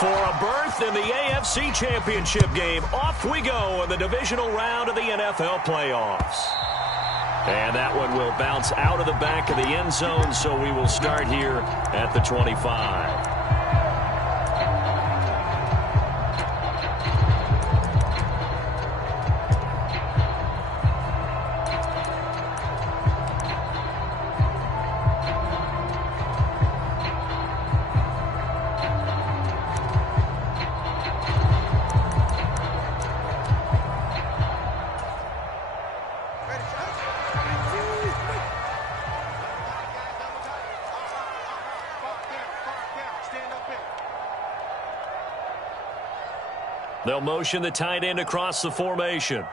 For a berth in the AFC Championship game, off we go in the divisional round of the NFL playoffs. And that one will bounce out of the back of the end zone, so we will start here at the 25. They'll motion the tight end across the formation.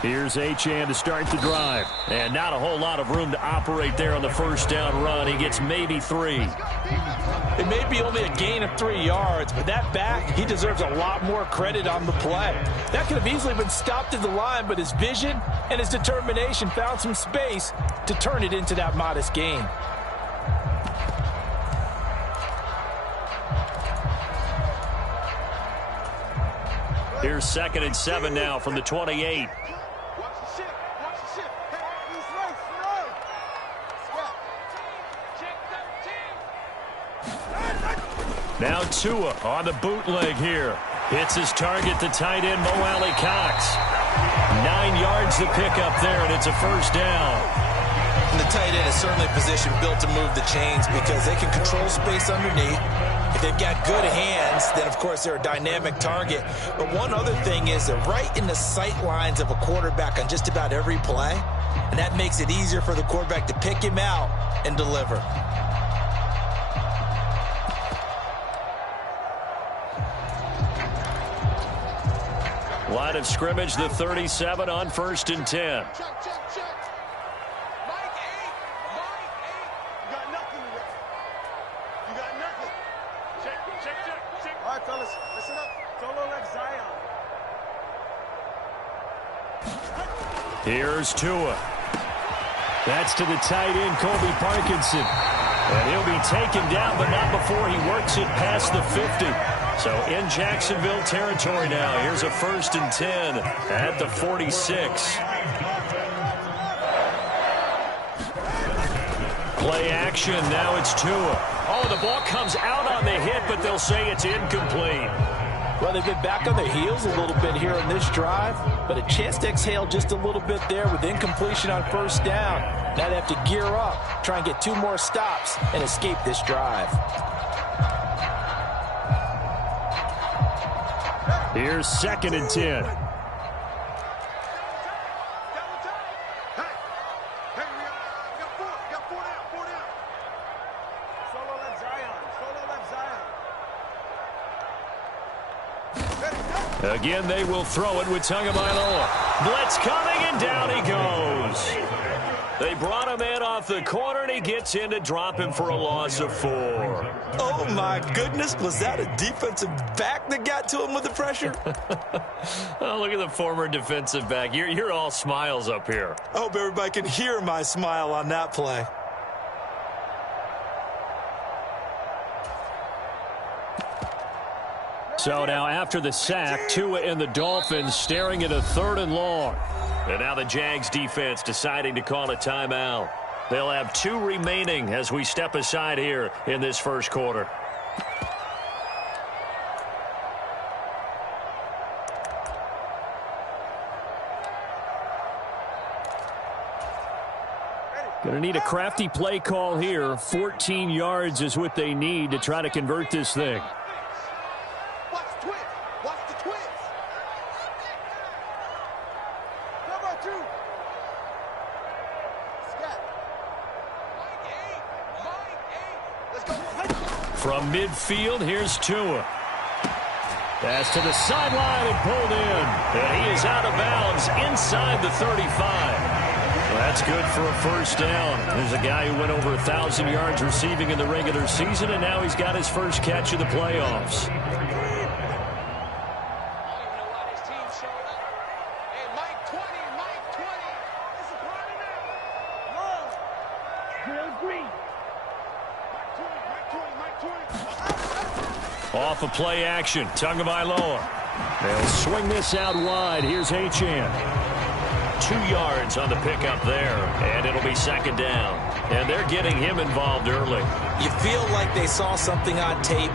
Here's Achane to start the drive. And not a whole lot of room to operate there on the first down run. He gets maybe 3. It may be only a gain of 3 yards, but that back, he deserves a lot more credit on the play. That could have easily been stopped at the line, but his vision and his determination found some space to turn it into that modest gain. Here's 2nd and 7 now from the 28. Now Tua on the bootleg here. Hits his target, the tight end, Mo Alley Cox. 9 yards to pick up there, and it's a first down. And the tight end is certainly a position built to move the chains because they can control space underneath. If they've got good hands, then, of course, they're a dynamic target. But one other thing is they're right in the sight lines of a quarterback on just about every play, and that makes it easier for the quarterback to pick him out and deliver. Line of scrimmage, the 37 on 1st and 10. Here's Tua. That's to the tight end, Colby Parkinson. And he'll be taken down, but not before he works it past the 50. So in Jacksonville territory now. Here's a 1st and 10 at the 46. Play action. Now it's Tua. Oh, the ball comes out on the hit, but they'll say it's incomplete. Well, they've been back on their heels a little bit here in this drive, but a chance to exhale just a little bit there with incompletion on first down. Now they have to gear up, try and get 2 more stops, and escape this drive. Here's 2nd and 10. Again, they will throw it with Tagovailoa. Blitz coming, and down he goes. They brought him in off the corner, and he gets in to drop him for a loss of 4. Oh, my goodness. Was that a defensive back that got to him with the pressure? Oh, look at the former defensive back. You're all smiles up here. I hope everybody can hear my smile on that play. So now after the sack, Tua and the Dolphins staring at a 3rd and long. And now the Jags defense deciding to call a timeout. They'll have 2 remaining as we step aside here in this first quarter. Going to need a crafty play call here. 14 yards is what they need to try to convert this thing. From midfield, here's Tua. Pass to the sideline and pulled in. And he is out of bounds inside the 35. Well, that's good for a first down. There's a guy who went over 1,000 yards receiving in the regular season, and now he's got his first catch of the playoffs. Off of play action, Tagovailoa. They'll swing this out wide. Here's Achane. 2 yards on the pickup there, and it'll be second down. And they're getting him involved early. You feel like they saw something on tape,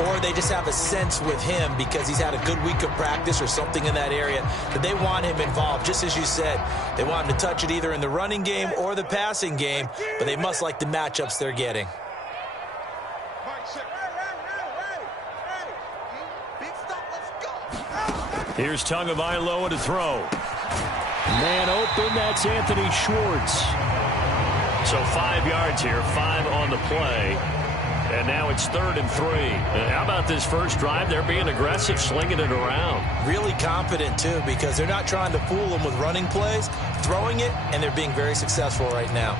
or they just have a sense with him because he's had a good week of practice or something in that area that they want him involved. Just as you said, they want him to touch it either in the running game or the passing game, but they must like the matchups they're getting. Here's Tagovailoa to throw. Man open, that's Anthony Schwartz. So 5 yards here, 5 on the play. And now it's 3rd and 3. How about this first drive? They're being aggressive, slinging it around. Really confident, too, because they're not trying to fool them with running plays, throwing it, and they're being very successful right now.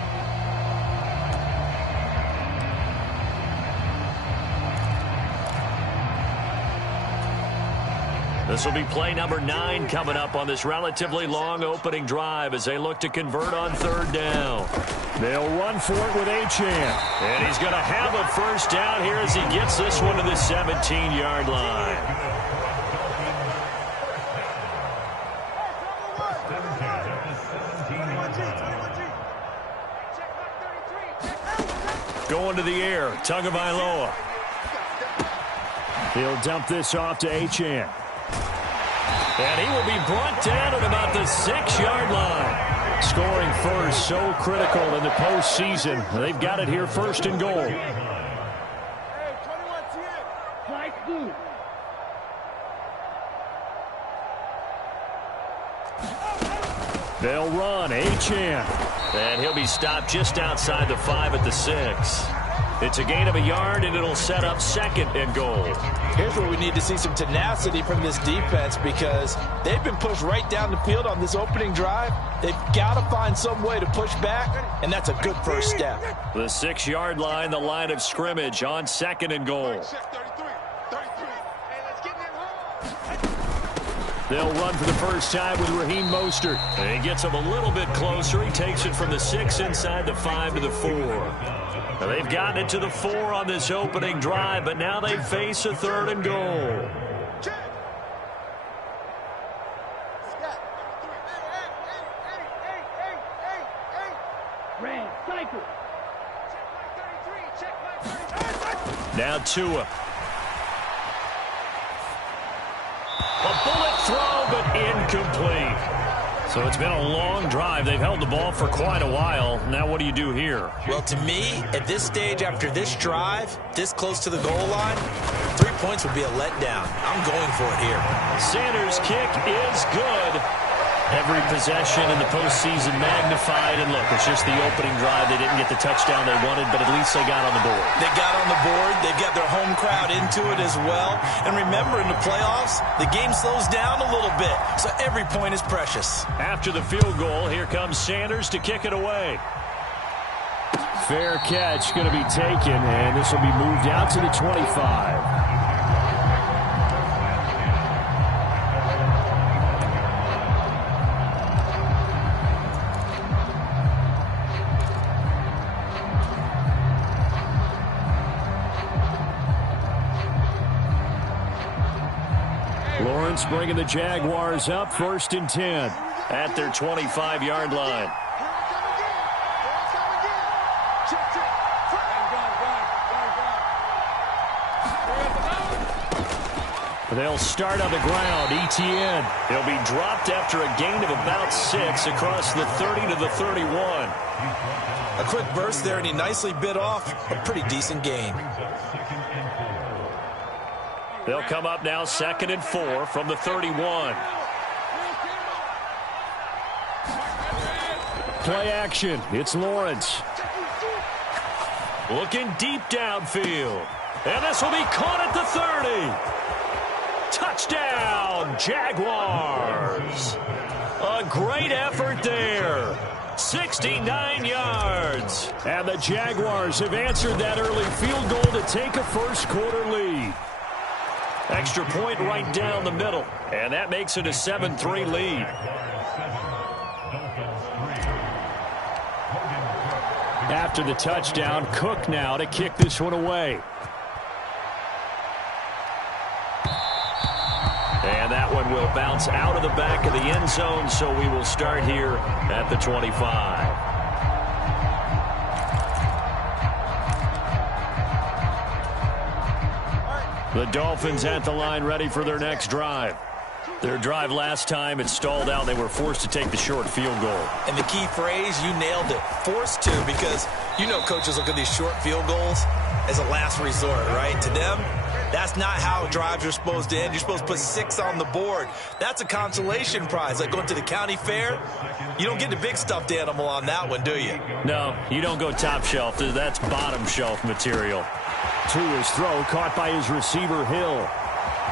This will be play number 9 coming up on this relatively long opening drive as they look to convert on 3rd down. They'll run for it with Achane. And he's going to have a first down here as he gets this one to the 17-yard line. Going to the air, Tagovailoa. He'll dump this off to Achane. And he will be brought down at about the 6-yard line. Scoring first, so critical in the postseason. They've got it here, 1st and goal. They'll run, Achane. And he'll be stopped just outside the 5 at the 6. It's a gain of a yard, and it'll set up 2nd and goal. Here's where we need to see some tenacity from this defense because they've been pushed right down the field on this opening drive. They've got to find some way to push back, and that's a good first step. The 6-yard line, the line of scrimmage on 2nd and goal. They'll run for the first time with Raheem Mostert. And he gets him a little bit closer. He takes it from the 6 inside the 5 to the 4. Now they've gotten it to the 4 on this opening drive, but now they face a 3rd and goal. Now Tua. A bullet throw, but incomplete. So it's been a long drive. They've held the ball for quite a while. Now what do you do here? Well, to me, at this stage, after this drive, this close to the goal line, 3 points would be a letdown. I'm going for it here. Sanders' kick is good. Every possession in the postseason magnified. And look, it's just the opening drive. They didn't get the touchdown they wanted, but at least they got on the board. They got on the board. They've got their home crowd into it as well. And remember, in the playoffs, the game slows down a little bit, so every point is precious. After the field goal, here comes Sanders to kick it away. Fair catch going to be taken, and this will be moved out to the 25. Lawrence bringing the Jaguars up, 1st and 10 at their 25-yard line. They'll start on the ground. Etienne. He'll be dropped after a gain of about 6 across the 30 to the 31. A quick burst there, and he nicely bit off a pretty decent gain. They'll come up now 2nd and 4 from the 31. Play action. It's Lawrence. Looking deep downfield. And this will be caught at the 30. Touchdown, Jaguars. A great effort there. 69 yards. And the Jaguars have answered that early field goal to take a first-quarter lead. Extra point right down the middle. And that makes it a 7-3 lead. After the touchdown, Cook now to kick this one away. And that one will bounce out of the back of the end zone, so we will start here at the 25. The Dolphins at the line ready for their next drive. Their drive last time, it stalled out. They were forced to take the short field goal. And the key phrase, you nailed it, forced to, because you know coaches look at these short field goals as a last resort, right? To them, that's not how drives are supposed to end. You're supposed to put 6 on the board. That's a consolation prize. Like going to the county fair, you don't get the big stuffed animal on that one, do you? No, you don't go top shelf. That's bottom shelf material. To his throw, caught by his receiver, Hill.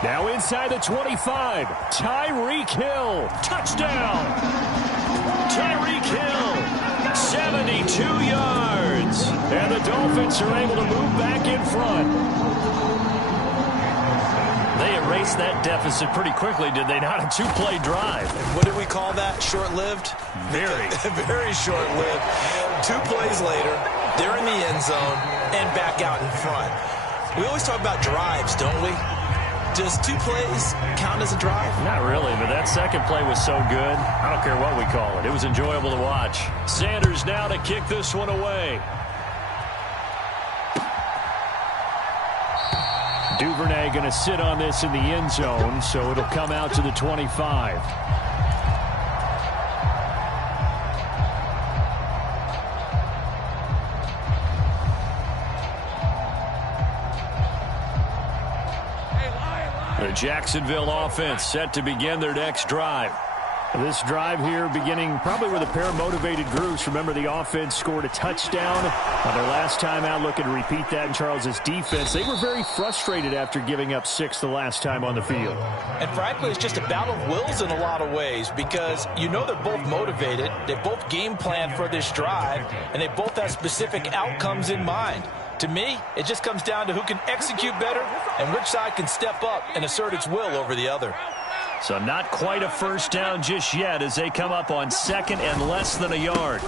Now inside the 25, Tyreek Hill, touchdown! Tyreek Hill, 72 yards. And the Dolphins are able to move back in front. They erased that deficit pretty quickly, did they not? A 2-play drive. What did we call that? Short-lived? Very. Very short-lived. 2 plays later, they're in the end zone and back out in front. We always talk about drives, don't we? Does 2 plays count as a drive? Not really, but that second play was so good. I don't care what we call it. It was enjoyable to watch. Sanders now to kick this one away. Duvernay going to sit on this in the end zone, so it'll come out to the 25. The Jacksonville offense set to begin their next drive. This drive here beginning probably with a pair of motivated groups. Remember, the offense scored a touchdown on their last time out. Looking to repeat that in Charles's defense. They were very frustrated after giving up 6 the last time on the field. And frankly, it's just a battle of wills in a lot of ways, because you know they're both motivated. They both game plan for this drive, and they both have specific outcomes in mind. To me, it just comes down to who can execute better and which side can step up and assert its will over the other. So not quite a first down just yet as they come up on 2nd and less than a yard.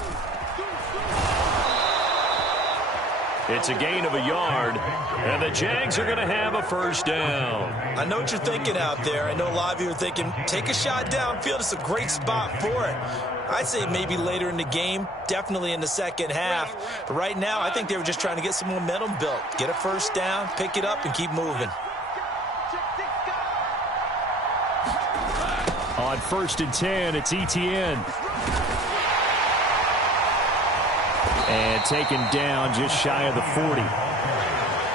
It's a gain of a yard, and the Jags are going to have a first down. I know what you're thinking out there. I know a lot of you are thinking, take a shot downfield. It's a great spot for it. I'd say maybe later in the game, definitely in the second half. But right now, I think they were just trying to get some momentum built. Get a first down, pick it up, and keep moving. On 1st and 10, it's Etienne. And taken down just shy of the 40.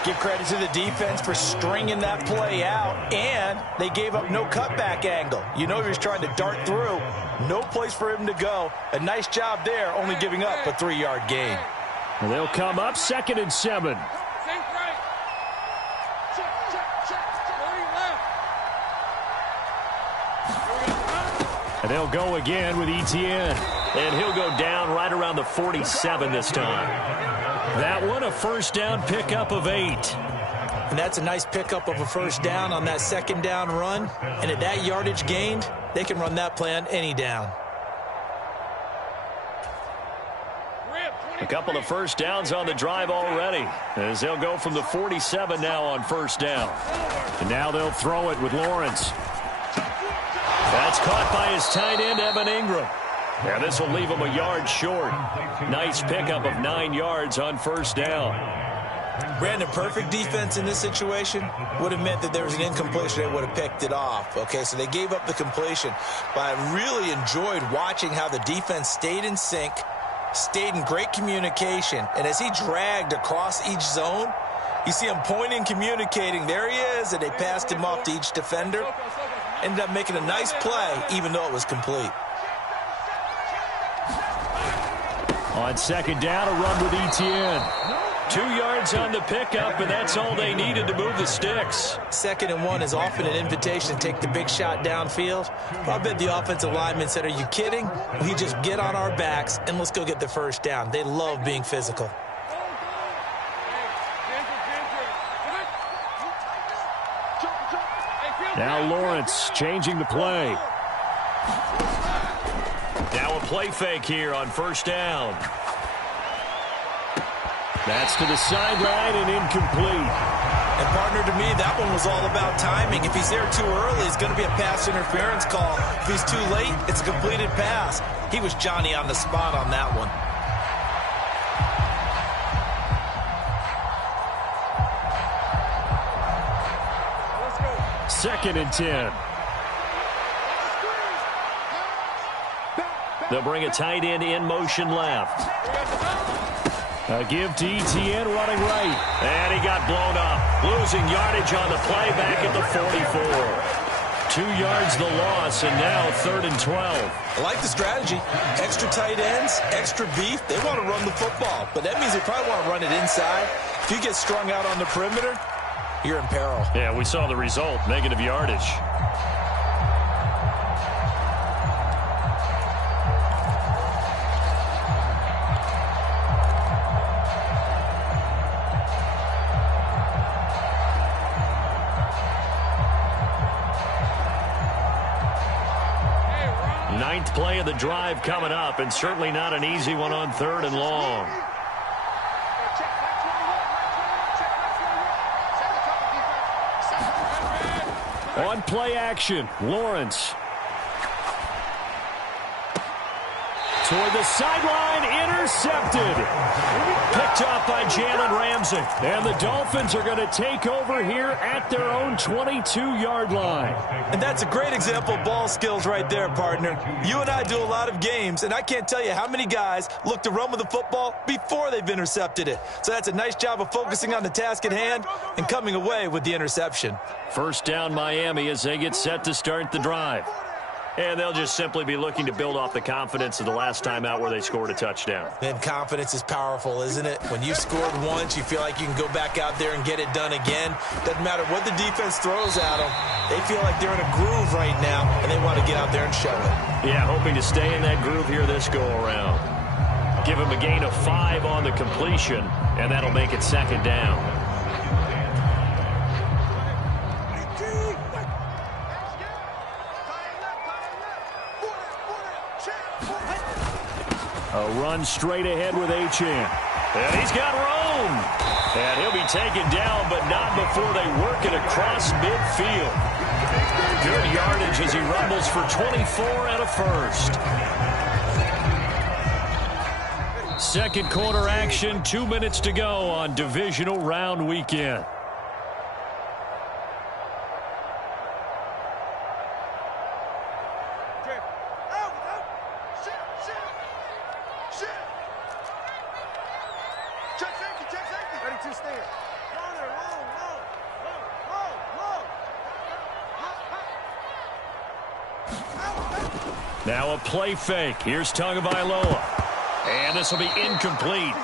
Give credit to the defense for stringing that play out, and they gave up no cutback angle. You know he was trying to dart through. No place for him to go. A nice job there, only giving up a 3-yard gain. Well, they'll come up 2nd and 7. And they'll go again with Etienne. And he'll go down right around the 47 this time. That one, a first down pickup of 8. And that's a nice pickup of a first down on that second down run. And at that yardage gained, they can run that play on any down. A couple of first downs on the drive already, as they'll go from the 47 now on first down. And now they'll throw it with Lawrence. That's caught by his tight end, Evan Ingram. Yeah, this will leave him a yard short. Nice pickup of 9 yards on first down. Brandon, perfect defense in this situation would have meant that there was an incompletion. They would have picked it off. Okay, so they gave up the completion. But I really enjoyed watching how the defense stayed in sync, stayed in great communication. And as he dragged across each zone, you see him pointing, communicating. There he is, and they passed him off to each defender. Ended up making a nice play, even though it was complete. On second down, a run with Etienne. 2 yards on the pickup, and that's all they needed to move the sticks. 2nd and 1 is often an invitation to take the big shot downfield. I bet the offensive lineman said, are you kidding? We just get on our backs, and let's go get the first down. They love being physical. Now Lawrence changing the play. Now a play fake here on first down. That's to the sideline and incomplete. And partner, to me, that one was all about timing. If he's there too early, it's going to be a pass interference call. If he's too late, it's a completed pass. He was Johnny on the spot on that one. Second and 10. They'll bring a tight end in motion left. A give to ETN running right. And he got blown up. Losing yardage on the play back at the 44. 2 yards the loss, and now 3rd and 12. I like the strategy. Extra tight ends, extra beef. They want to run the football, but that means they probably want to run it inside. If you get strung out on the perimeter, you're in peril. Yeah, we saw the result, negative yardage. Ninth play of the drive coming up, and certainly not an easy one on 3rd and long. On play action, Lawrence. Toward the sideline, intercepted. Picked up by Jalen Ramsey. And the Dolphins are going to take over here at their own 22-yard line. And that's a great example of ball skills right there, partner. You and I do a lot of games, and I can't tell you how many guys look to run with the football before they've intercepted it. So that's a nice job of focusing on the task at hand and coming away with the interception. First down, Miami, as they get set to start the drive. And they'll just simply be looking to build off the confidence of the last time out where they scored a touchdown. And confidence is powerful, isn't it? When you've scored once, you feel like you can go back out there and get it done again. Doesn't matter what the defense throws at them. They feel like they're in a groove right now, and they want to get out there and show it. Yeah, hoping to stay in that groove here this go-around. Give him a gain of 5 on the completion, and that'll make it 2nd down. A run straight ahead with Achane. And he's got room. And he'll be taken down, but not before they work it across midfield. Good yardage as he rumbles for 24 and a first. Second quarter action, 2 minutes to go on divisional round weekend. Now a play fake. Here's Tagovailoa. And this will be incomplete.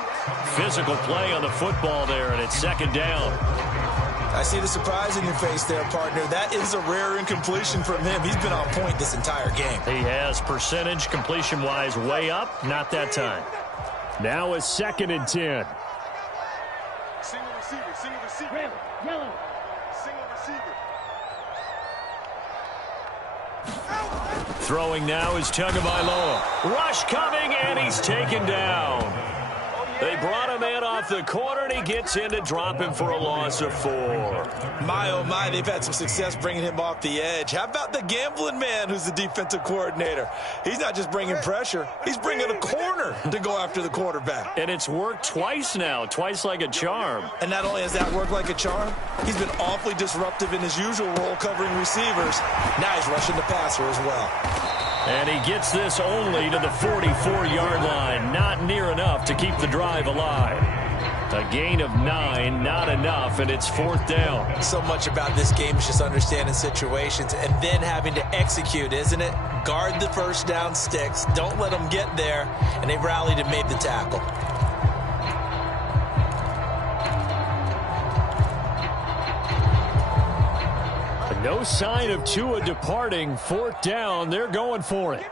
Physical play on the football there, and it's 2nd down. I see the surprise in your face there, partner. That is a rare incompletion from him. He's been on point this entire game. He has percentage completion-wise way up. Not that time. Now a 2nd and 10. Single receiver, single receiver. Yellow. Single receiver. Throwing now is Tagovailoa. Rush coming, and he's taken down. They brought him in off the corner, and he gets in to drop him for a loss of 4. My, oh, my, they've had some success bringing him off the edge. How about the gambling man who's the defensive coordinator? He's not just bringing pressure. He's bringing a corner to go after the quarterback. And it's worked twice now, twice like a charm. And not only has that worked like a charm, he's been awfully disruptive in his usual role covering receivers. Now he's rushing the passer as well. And he gets this only to the 44-yard line. Not near enough to keep the drive alive. A gain of 9, not enough, and it's 4th down. So much about this game is just understanding situations and then having to execute, isn't it? Guard the first down sticks. Don't let them get there. And they rallied and made the tackle. No sign of Tua departing. 4th down. They're going for it.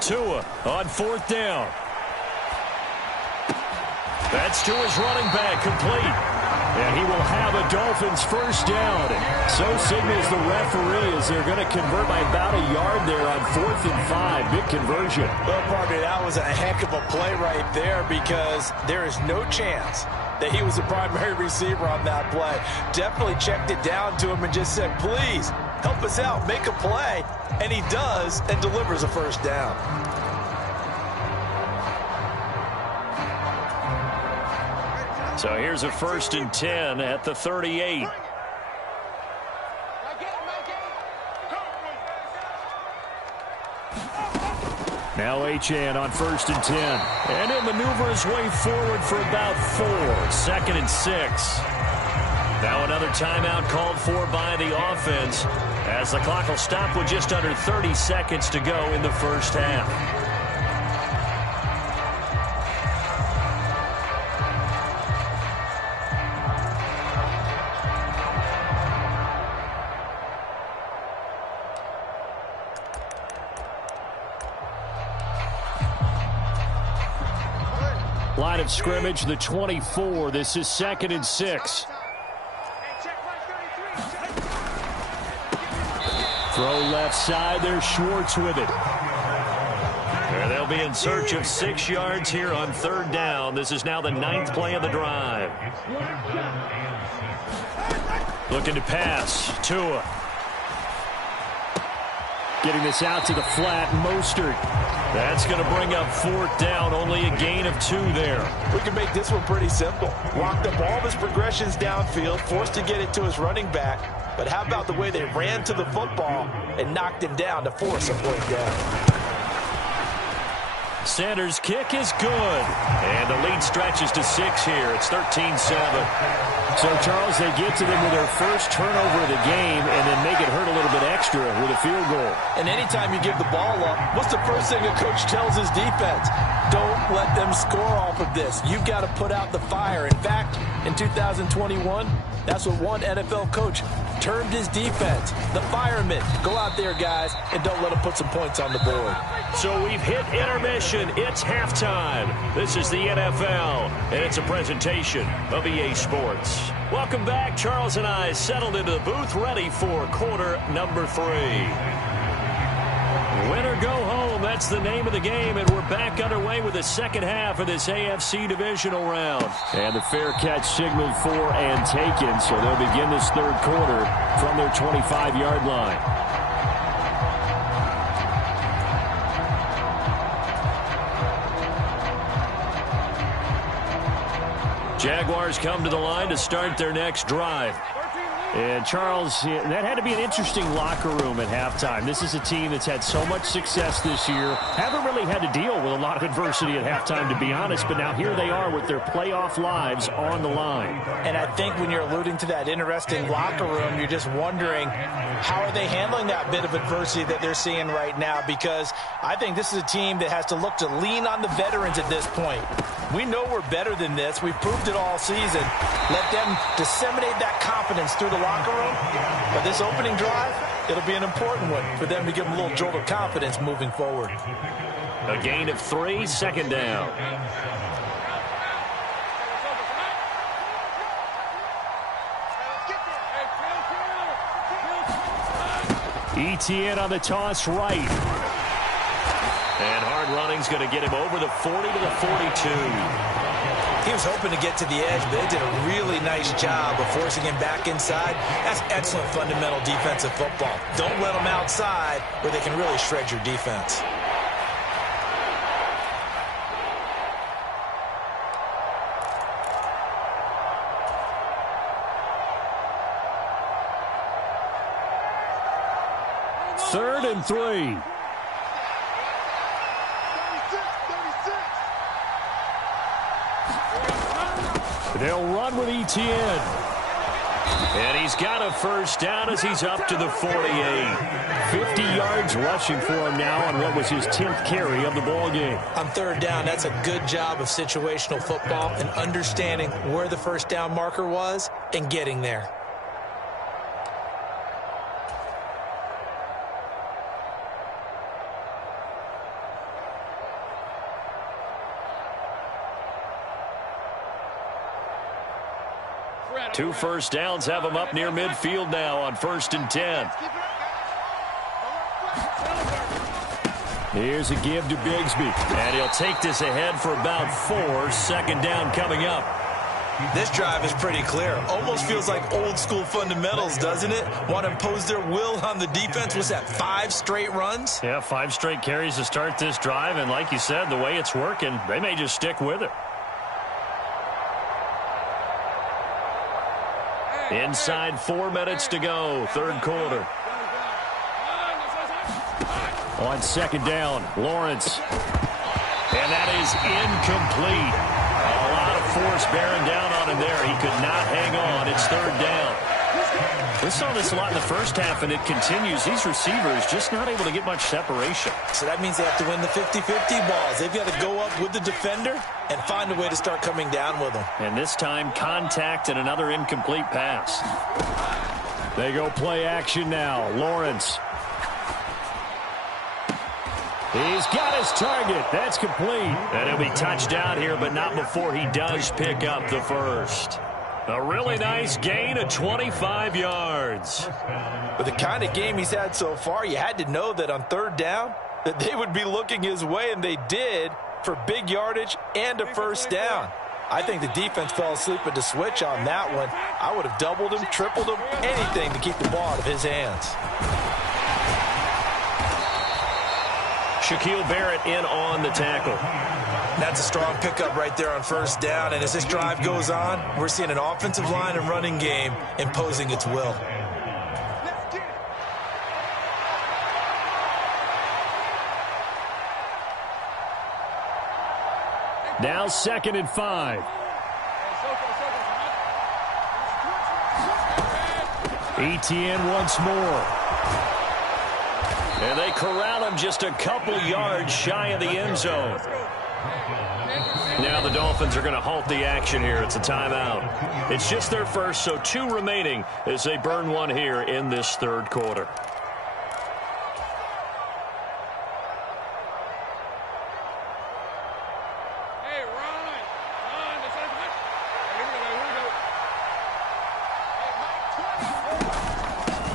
Tua on 4th down. That's to his running back, complete. And he will have a Dolphins first down. So signals the referee as they're going to convert by about a yard there on 4th and 5. Big conversion. Well, partner, that was a heck of a play right there because there is no chance that he was the primary receiver on that play. Definitely checked it down to him and just said, please, help us out, make a play. And he does and delivers a first down. So here's a 1st and 10 at the 38. Now Achane on 1st and 10. And he'll maneuver his way forward for about 4. 2nd and 6. Now another timeout called for by the offense as the clock will stop with just under 30 seconds to go in the first half. Line of scrimmage, the 24. This is 2nd and 6. Throw left side. There's Schwartz with it. And they'll be in search of 6 yards here on 3rd down. This is now the 9th play of the drive. Looking to pass. Tua. Getting this out to the flat. Mostert. That's going to bring up 4th down. Only a gain of 2 there. We can make this one pretty simple. Walked up all of his progressions downfield, forced to get it to his running back. But how about the way they ran to the football and knocked him down to force a point down? Sanders' kick is good. And the lead stretches to 6 here. It's 13-7. So, Charles, they get to them with their first turnover of the game and then make it hurt a little bit extra with a field goal. And anytime you give the ball up, what's the first thing a coach tells his defense? Don't let them score off of this. You've got to put out the fire. In fact, in 2021, that's what one NFL coach termed his defense. The firemen. Go out there, guys, and don't let them put some points on the board. So we've hit intermission. It's halftime. This is the NFL, and it's a presentation of EA Sports. Welcome back. Charles and I settled into the booth, ready for quarter number 3. Win or go home, that's the name of the game, and we're back underway with the second half of this AFC divisional round. And the fair catch signaled for and taken, so they'll begin this 3rd quarter from their 25-yard line. Jaguars come to the line to start their next drive. And, Charles, that had to be an interesting locker room at halftime. This is a team that's had so much success this year. Haven't really had to deal with a lot of adversity at halftime, to be honest. But now here they are with their playoff lives on the line. And I think when you're alluding to that interesting locker room, you're just wondering how are they handling that bit of adversity that they're seeing right now? Because I think this is a team that has to look to lean on the veterans at this point. We know we're better than this. We've proved it all season. Let them disseminate that confidence through the locker room. But this opening drive, it'll be an important one for them to give them a little jolt of confidence moving forward. A gain of 3, 2nd down. Etienne on the toss right. And hard running's going to get him over the 40 to the 42. He was hoping to get to the edge, but they did a really nice job of forcing him back inside. That's excellent fundamental defensive football. Don't let them outside where they can really shred your defense. Third and 3. They'll run with Etienne. And he's got a first down as he's up to the 48. 50 yards rushing for him now on what was his 10th carry of the ball game. On 3rd down, that's a good job of situational football and understanding where the first down marker was and getting there. 2 first downs have him up near midfield now on 1st and 10. Here's a give to Bigsby. And he'll take this ahead for about 4. 2nd down coming up. This drive is pretty clear. Almost feels like old school fundamentals, doesn't it? Want to impose their will on the defense. Was that 5 straight runs? Yeah, 5 straight carries to start this drive. And like you said, the way it's working, they may just stick with it. Inside 4 minutes to go, 3rd quarter. On 2nd down, Lawrence. And that is incomplete. A lot of force bearing down on him there. He could not hang on. It's 3rd down. We saw this a lot in the first half, and it continues. These receivers just not able to get much separation. So that means they have to win the 50-50 balls. They've got to go up with the defender and find a way to start coming down with them. And this time, contact and another incomplete pass. They go play action now. Lawrence. He's got his target. That's complete. And he'll be touchdown here, but not before he does pick up the first. A really nice gain of 25 yards. With the kind of game he's had so far, you had to know that on 3rd down that they would be looking his way, and they did, for big yardage and a 1st down. I think the defense fell asleep at the switch on that one. I would have doubled him, tripled him, anything to keep the ball out of his hands. Shaquille Barrett in on the tackle. That's a strong pickup right there on 1st down. And as this drive goes on, we're seeing an offensive line and running game imposing its will. Now 2nd and 5. Etienne once more. And they corral him just a couple yards shy of the end zone. Now the Dolphins are going to halt the action here. It's a timeout. It's just their first, so 2 remaining as they burn one here in this 3rd quarter.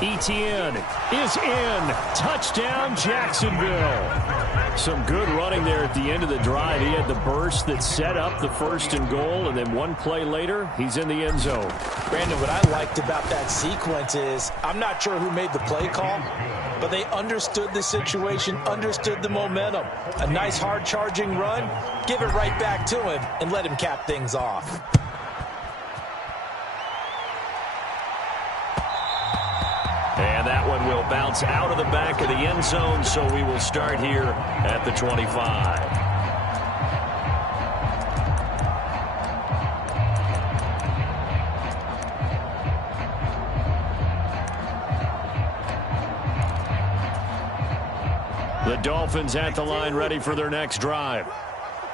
Etienne is in. Touchdown, Jacksonville. Some good running there at the end of the drive. He had the burst that set up the 1st and goal, and then 1 play later, he's in the end zone. Brandon, what I liked about that sequence is I'm not sure who made the play call, but they understood the situation, understood the momentum. A nice hard-charging run, give it right back to him, and let him cap things off. And that one will bounce out of the back of the end zone, so we will start here at the 25. The Dolphins at the line ready for their next drive.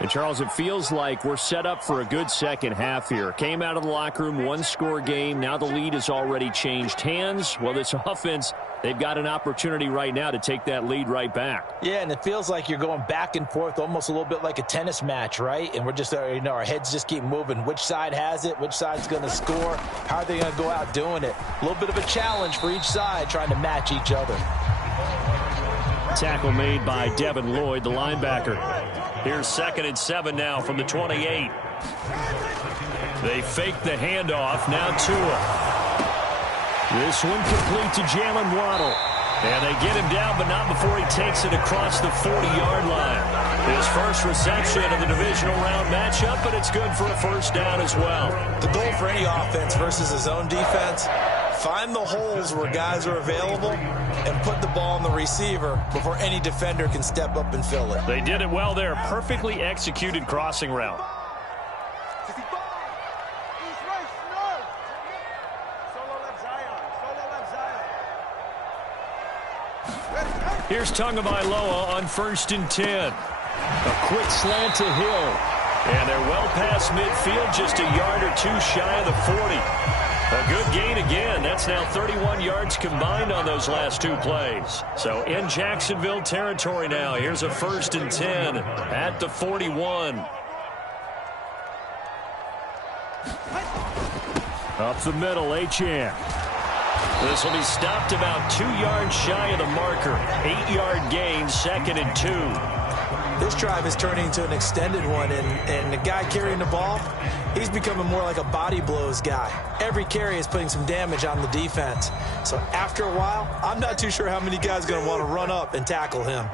And, Charles, it feels like we're set up for a good second half here. Came out of the locker room, 1-score game. Now the lead has already changed hands. Well, this offense, they've got an opportunity right now to take that lead right back. Yeah, and it feels like you're going back and forth almost a little bit like a tennis match, right? And we're just, our heads just keep moving. Which side has it? Which side's going to score? How are they going to go out doing it? A little bit of a challenge for each side trying to match each other. Tackle made by Devin Lloyd, the linebacker. Here's 2nd and 7 now from the 28. They fake the handoff. Now Tua. This one complete to Jalen Waddle. And they get him down, but not before he takes it across the 40-yard line. His first reception of the divisional round matchup, but it's good for a 1st down as well. The goal for any offense versus his own defense, find the holes where guys are available and put the ball on the receiver before any defender can step up and fill it. They did it well there. Perfectly executed crossing route. Here's Tagovailoa on 1st and 10. A quick slant to Hill. And they're well past midfield, just a yard or 2 shy of the 40. A good gain again. That's now 31 yards combined on those last 2 plays. So in Jacksonville territory now. Here's a 1st and 10 at the 41. Up the middle, Achane. This will be stopped about 2 yards shy of the marker. 8-yard gain, 2nd and 2. This drive is turning into an extended one, and the guy carrying the ball, he's becoming more like a body blows guy. Every carry is putting some damage on the defense. So after a while, I'm not too sure how many guys are going to want to run up and tackle him.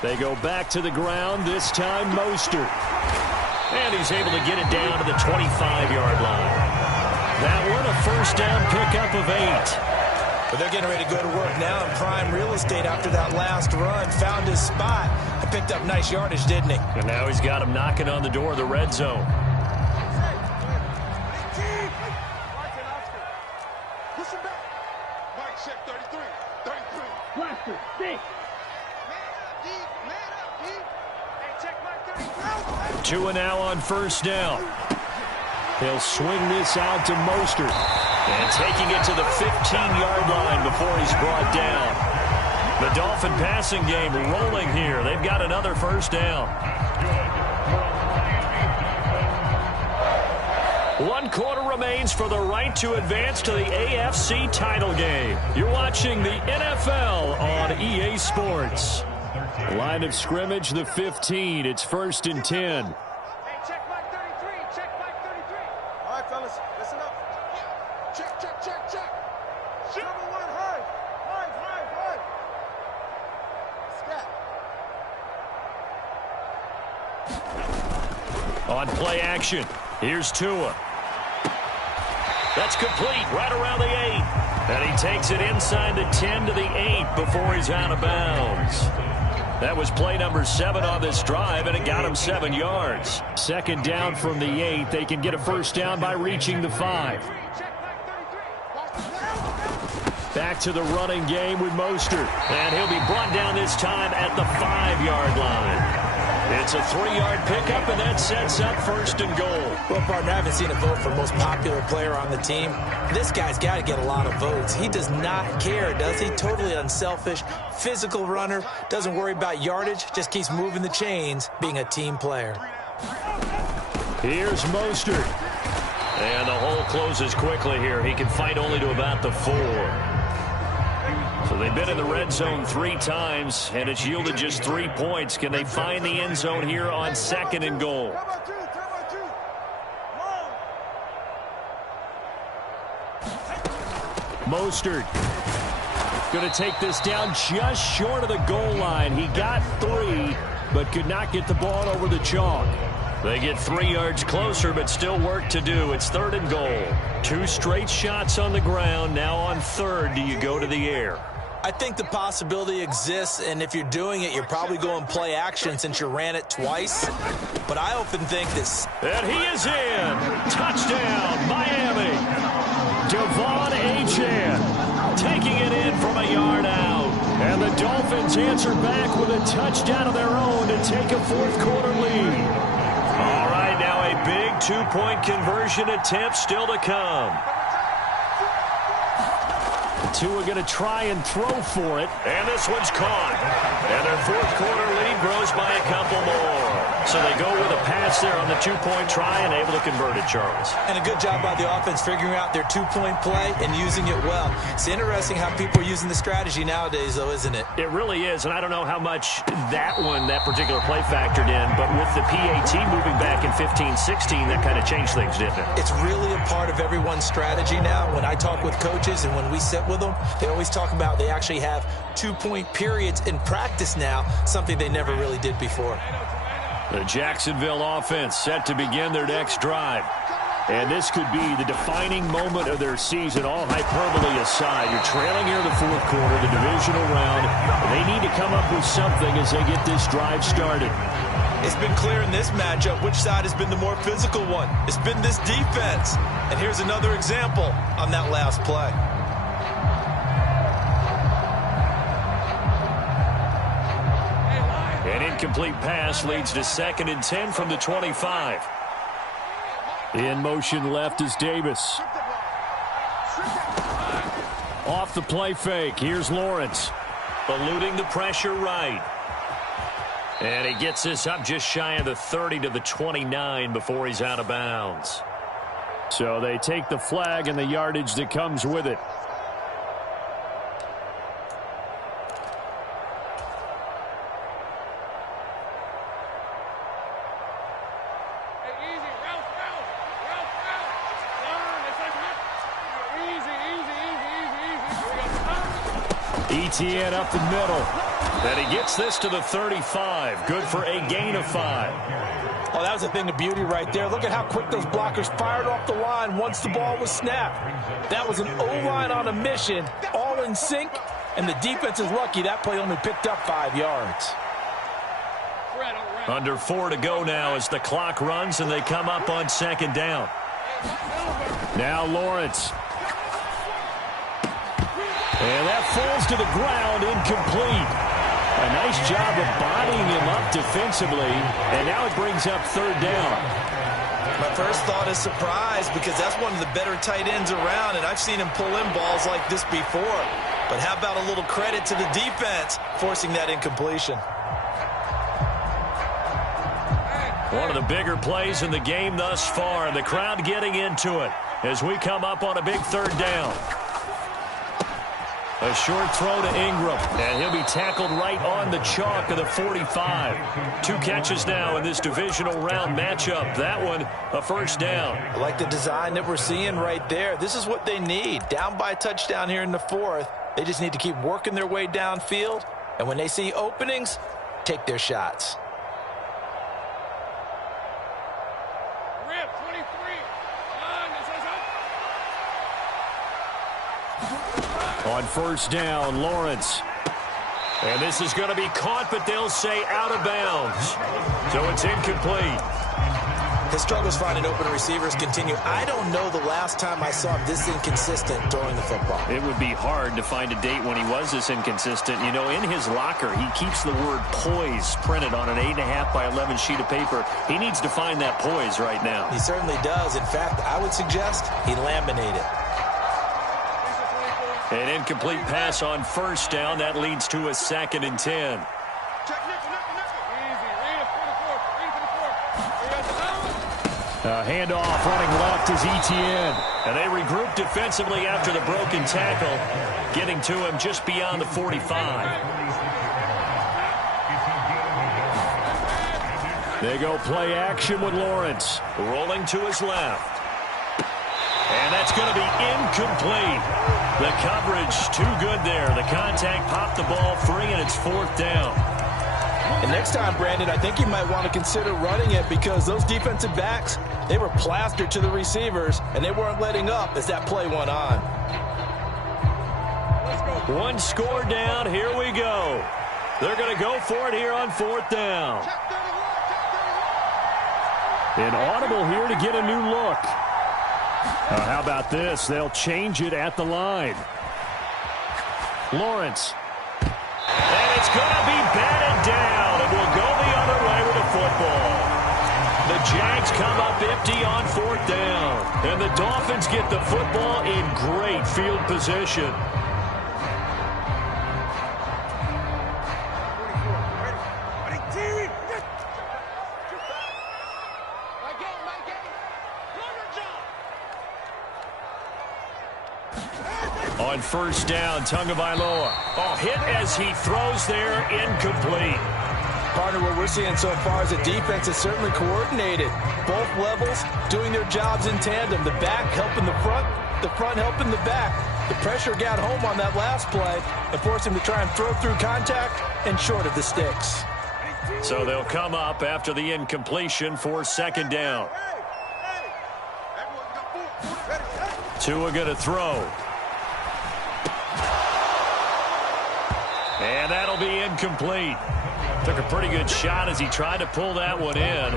They go back to the ground, this time Mostert. And he's able to get it down to the 25-yard line. That one, a first down pickup of 8. But they're getting ready to go to work now in prime real estate after that last run. Found his spot and picked up nice yardage, didn't he? And now he's got him knocking on the door of the red zone. Tua now on first down. He'll swing this out to Mostert. And taking it to the 15-yard line before he's brought down. The Dolphin passing game rolling here. They've got another first down. 1 quarter remains for the right to advance to the AFC title game. You're watching the NFL on EA Sports. Line of scrimmage, the 15. It's 1st and 10. Hey, check Mike 33. Check Mike 33. All right, fellas, listen up. Check. Shoot. Number 1, high. Scat. On play action, here's Tua. That's complete right around the 8. And he takes it inside the 10 to the 8 before he's out of bounds. That was play number 7 on this drive, and it got him 7 yards. 2nd down from the 8. They can get a first down by reaching the 5. Back to the running game with Mostert. And he'll be brought down this time at the 5-yard line. It's a 3-yard pickup, and that sets up 1st and goal. Well, partner, I haven't seen a vote for most popular player on the team. This guy's got to get a lot of votes. He does not care, does he? Totally unselfish, physical runner, doesn't worry about yardage, just keeps moving the chains, being a team player. Here's Mostert. And the hole closes quickly here. He can fight only to about the 4. So they've been in the red zone 3 times, and it's yielded just 3 points. Can they find the end zone here on 2nd and goal? Mostert going to take this down just short of the goal line. He got 3, but could not get the ball over the chalk. They get 3 yards closer, but still work to do. It's 3rd and goal. 2 straight shots on the ground. Now on 3rd, do you go to the air? I think the possibility exists, and if you're doing it, you're probably going play action since you ran it twice. But I often think this. And he is in. Touchdown, Miami. Devon Achane taking it in from a yard out. And the Dolphins answer back with a touchdown of their own to take a 4th quarter lead. All right, now a big 2-point conversion attempt still to come. Tua going to try and throw for it. And this one's caught. And their 4th quarter lead grows by a couple more. So they go with a pass there on the 2-point try and able to convert it, Charles. And a good job by the offense figuring out their 2-point play and using it well. It's interesting how people are using the strategy nowadays, though, isn't it? It really is, and I don't know how much that particular play factored in, but with the PAT moving back in 15-16, that kind of changed things, didn't it? It's really a part of everyone's strategy now. When I talk with coaches and when we sit with them, they always talk about they actually have 2-point periods in practice now, something they never really did before. The Jacksonville offense set to begin their next drive. And this could be the defining moment of their season, all hyperbole aside. You're trailing here in the 4th quarter, the divisional round. They need to come up with something as they get this drive started. It's been clear in this matchup which side has been the more physical one. It's been this defense. And here's another example on that last play. An incomplete pass leads to 2nd and 10 from the 25. In motion left is Davis. Off the play fake. Here's Lawrence. Eluding the pressure right. And he gets this up just shy of the 30 to the 29 before he's out of bounds. So they take the flag and the yardage that comes with it. ETN up the middle. And he gets this to the 35. Good for a gain of 5. Oh, that was a thing of beauty right there. Look at how quick those blockers fired off the line once the ball was snapped. That was an O-line on a mission, all in sync, and the defense is lucky that play only picked up 5 yards. Under 4 to go now as the clock runs and they come up on 2nd down. Now Lawrence. And that falls to the ground, incomplete. A nice job of bodying him up defensively, and now it brings up 3rd down. My first thought is surprise because that's one of the better tight ends around, and I've seen him pull in balls like this before. But how about a little credit to the defense forcing that incompletion? One of the bigger plays in the game thus far, and the crowd getting into it as we come up on a big 3rd down. A short throw to Ingram, and he'll be tackled right on the chalk of the 45. 2 catches now in this divisional round matchup. That one, a 1st down. I like the design that we're seeing right there. This is what they need. Down by a touchdown here in the 4th. They just need to keep working their way downfield, and when they see openings, take their shots. On 1st down, Lawrence. And this is going to be caught, but they'll say out of bounds. So it's incomplete. His struggles finding open receivers continue. I don't know the last time I saw him this inconsistent throwing the football. It would be hard to find a date when he was this inconsistent. You know, in his locker, he keeps the word poise printed on an 8.5 by 11 sheet of paper. He needs to find that poise right now. He certainly does. In fact, I would suggest he laminated. An incomplete pass on 1st down. That leads to a 2nd and 10. A handoff running left is ETN. And they regroup defensively after the broken tackle, getting to him just beyond the 45. They go play action with Lawrence. Rolling to his left. And that's going to be incomplete. The coverage too good there. The contact popped the ball free, and it's 4th down. And next time, Brandon, I think you might want to consider running it because those defensive backs, they were plastered to the receivers, and they weren't letting up as that play went on. 1 score down. Here we go. They're going to go for it here on 4th down. An audible here to get a new look. How about this? They'll change it at the line. Lawrence. And it's going to be batted down, and we'll go the other way with the football. The Jags come up empty on 4th down, and the Dolphins get the football in great field position. On 1st down, Tagovailoa. Oh, hit as he throws there, incomplete. Partner, what we're seeing so far is the defense is certainly coordinated. Both levels doing their jobs in tandem. The back helping the front helping the back. The pressure got home on that last play and forced him to try and throw through contact and short of the sticks. So they'll come up after the incompletion for 2nd down. Tua going to throw. And that'll be incomplete. Took a pretty good shot as he tried to pull that one in.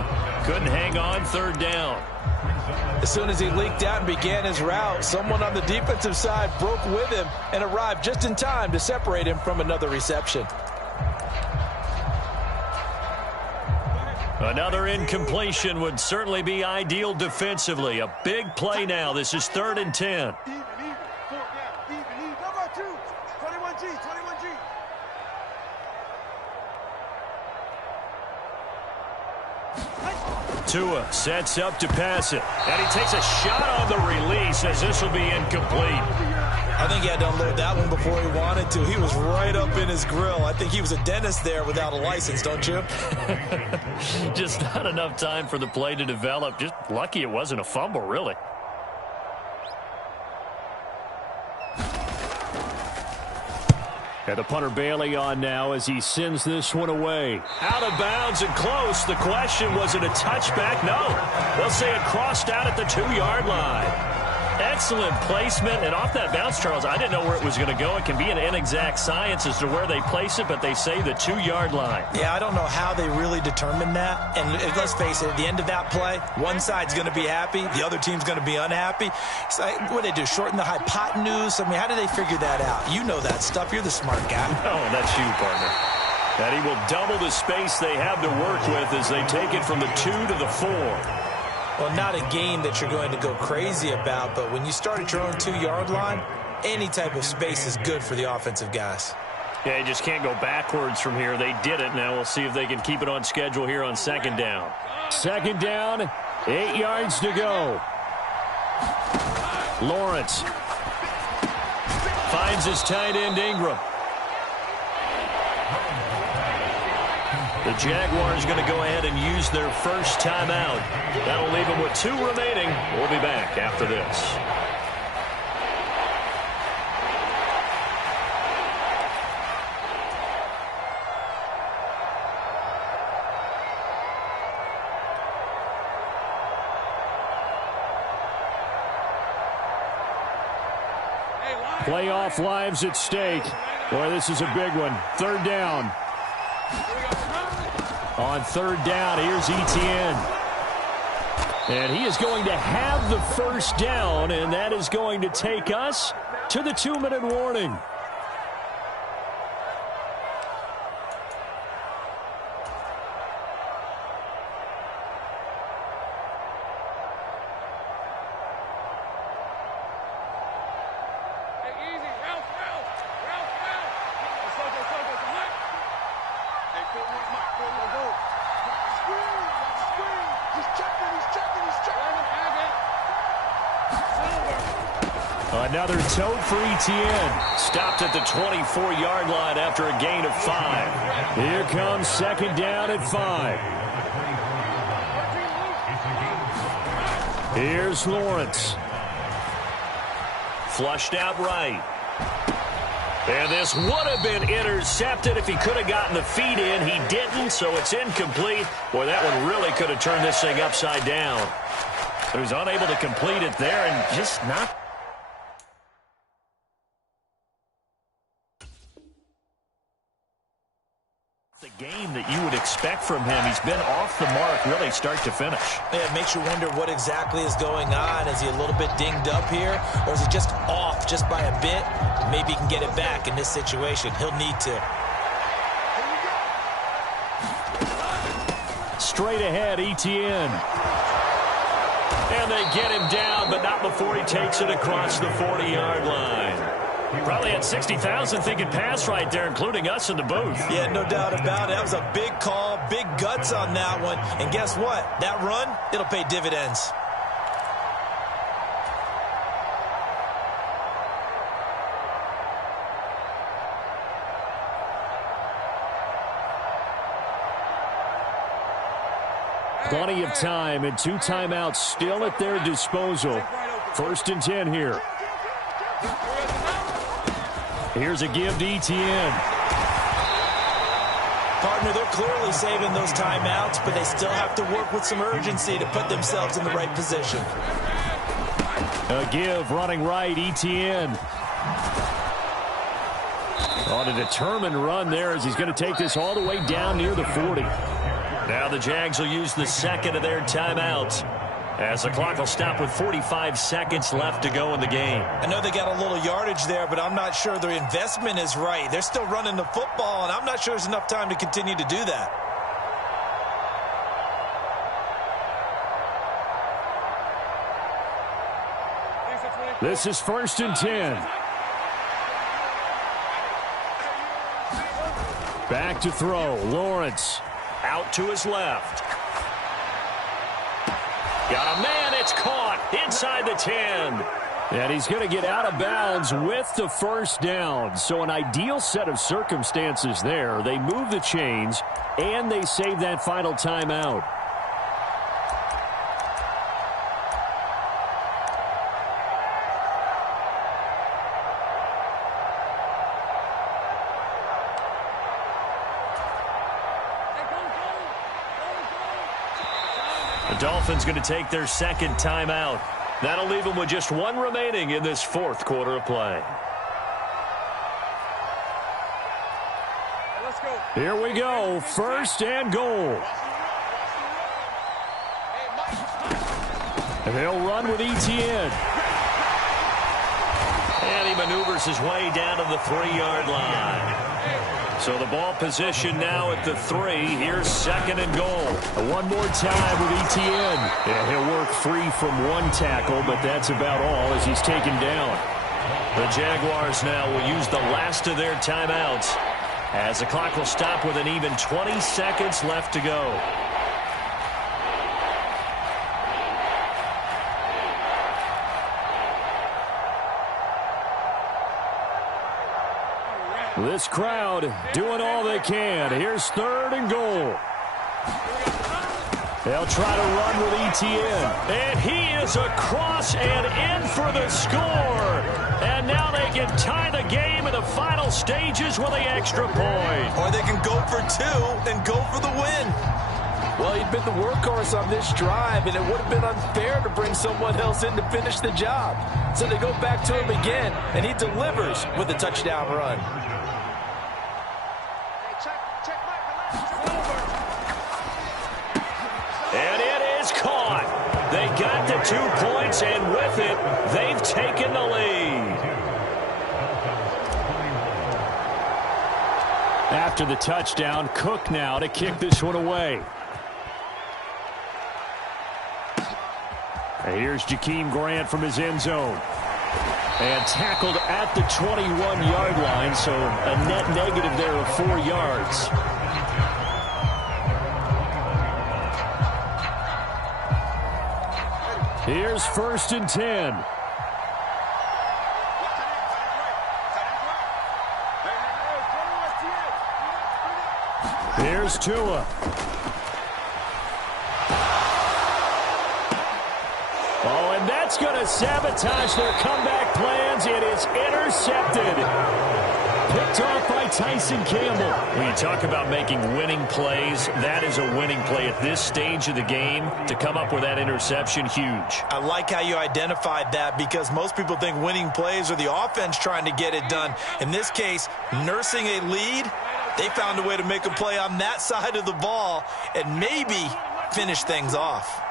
Couldn't hang on 3rd down. As soon as he leaked out and began his route, someone on the defensive side broke with him and arrived just in time to separate him from another reception. Another incompletion would certainly be ideal defensively. A big play now. This is 3rd and 10. Tua sets up to pass it. And he takes a shot on the release as this will be incomplete. I think he had to unload that one before he wanted to. He was right up in his grill. I think he was a dentist there without a license, don't you? Just not enough time for the play to develop. Just lucky it wasn't a fumble, really. And the punter Bailey on now as he sends this one away. Out of bounds and close. The question, was it a touchback? No. They'll say it crossed out at the 2-yard line. Excellent placement. And off that bounce, Charles, I didn't know where it was going to go. It can be an inexact science as to where they place it, but they say the 2-yard line. Yeah, I don't know how they really determined that. And let's face it, at the end of that play, one side's going to be happy, the other team's going to be unhappy. So what do they do, shorten the hypotenuse? I mean, how do they figure that out? You know that stuff. You're the smart guy. Oh, that's you, partner. And he will double the space they have to work with as they take it from the 2 to the 4. Well, not a game that you're going to go crazy about, but when you start at your own 2-yard line, any type of space is good for the offensive guys. Yeah, you just can't go backwards from here. They did it. Now we'll see if they can keep it on schedule here on 2nd down. 2nd down, 8 yards to go. Lawrence finds his tight end, Ingram. The Jaguars going to go ahead and use their first timeout. That'll leave them with 2 remaining. We'll be back after this. Playoff lives at stake. Boy, this is a big one. 3rd down. On 3rd down, here's Etienne. And he is going to have the first down, and that is going to take us to the 2-minute warning. Another tote for Etienne. Stopped at the 24-yard line after a gain of 5. Here comes 2nd down at 5. Here's Lawrence. Flushed out right. And this would have been intercepted if he could have gotten the feet in. He didn't, so it's incomplete. Boy, that one really could have turned this thing upside down. But he was unable to complete it there and just not. The game that you would expect from him. He's been off the mark really start to finish. Yeah, it makes you wonder what exactly is going on. Is he a little bit dinged up here, or is he just off just by a bit? Maybe he can get it back in this situation. He'll need to. Straight ahead, Etienne. And they get him down, but not before he takes it across the 40-yard line. Probably had 60,000 thinking pass right there, including us in the booth. Yeah, no doubt about it. That was a big call, big guts on that one. And guess what? That run, it'll pay dividends. Plenty of time and 2 timeouts still at their disposal. 1st and 10 here. Here's a give to Etienne. Partner, they're clearly saving those timeouts, but they still have to work with some urgency to put themselves in the right position. A give running right, Etienne. On a determined run there as he's going to take this all the way down near the 40. Now the Jags will use the second of their timeouts, as the clock will stop with 45 seconds left to go in the game. I know they got a little yardage there, but I'm not sure their investment is right. They're still running the football, and I'm not sure there's enough time to continue to do that. This is 1st and 10. Back to throw, Lawrence. Out to his left. Got a man. It's caught inside the 10. And he's going to get out of bounds with the first down. So an ideal set of circumstances there. They move the chains, and they save that final timeout. The Dolphins going to take their second timeout. That'll leave them with just one remaining in this fourth quarter of play. Here we go. First and goal. And they'll run with Etienne. And he maneuvers his way down to the 3-yard line. So the ball position now at the 3. Here's second and goal. One more time with Etienne. Yeah, he'll work free from one tackle, but that's about all as he's taken down. The Jaguars now will use the last of their timeouts as the clock will stop with an even 20 seconds left to go. This crowd doing all they can. Here's third and goal. They'll try to run with Etienne. And he is across and in for the score. And now they can tie the game in the final stages with the extra point. Or they can go for 2 and go for the win. Well, he'd been the workhorse on this drive, and it would have been unfair to bring someone else in to finish the job. So they go back to him again, and he delivers with a touchdown run. And it is caught. They got the 2 points, and with it, they've taken the lead. After the touchdown, Cook now to kick this one away. And here's Jakeem Grant from his end zone. And tackled at the 21-yard line, so a net negative there of 4 yards. Here's first and 10. Here's Tua. Oh, and that's going to sabotage their comeback plans. It is intercepted. Picked off by Tyson Campbell. When you talk about making winning plays, that is a winning play at this stage of the game. To come up with that interception, huge. I like how you identified that because most people think winning plays are the offense trying to get it done. In this case, nursing a lead, they found a way to make a play on that side of the ball and maybe finish things off.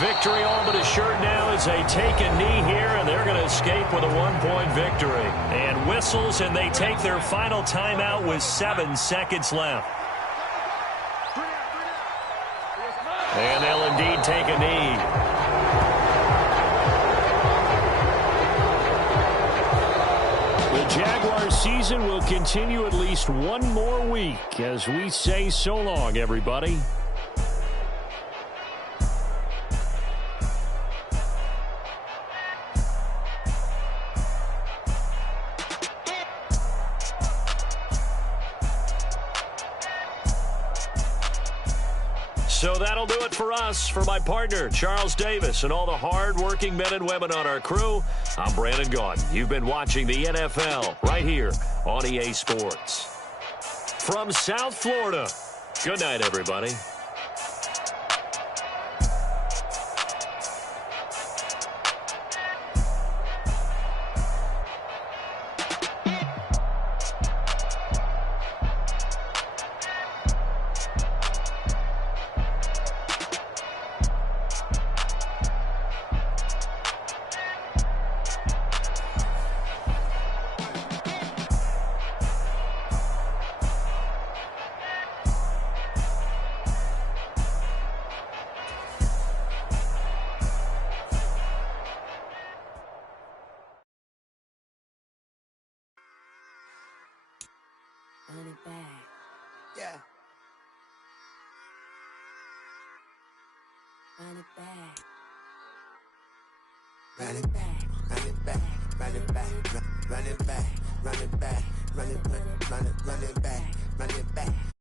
Victory all but assured now as they take a knee here, and they're going to escape with a 1-point victory. And whistles, and they take their final timeout with 7 seconds left. And they'll indeed take a knee. The Jaguars season will continue at least one more week as we say so long, everybody. So that'll do it for us. For my partner, Charles Davis, and all the hard-working men and women on our crew, I'm Brandon Gaudin. You've been watching the NFL right here on EA Sports. From South Florida, good night, everybody. Run it back. Yeah. Run it back. Run it back, run it back, run it back, run it back, run it back, run it back, run it back, run it back,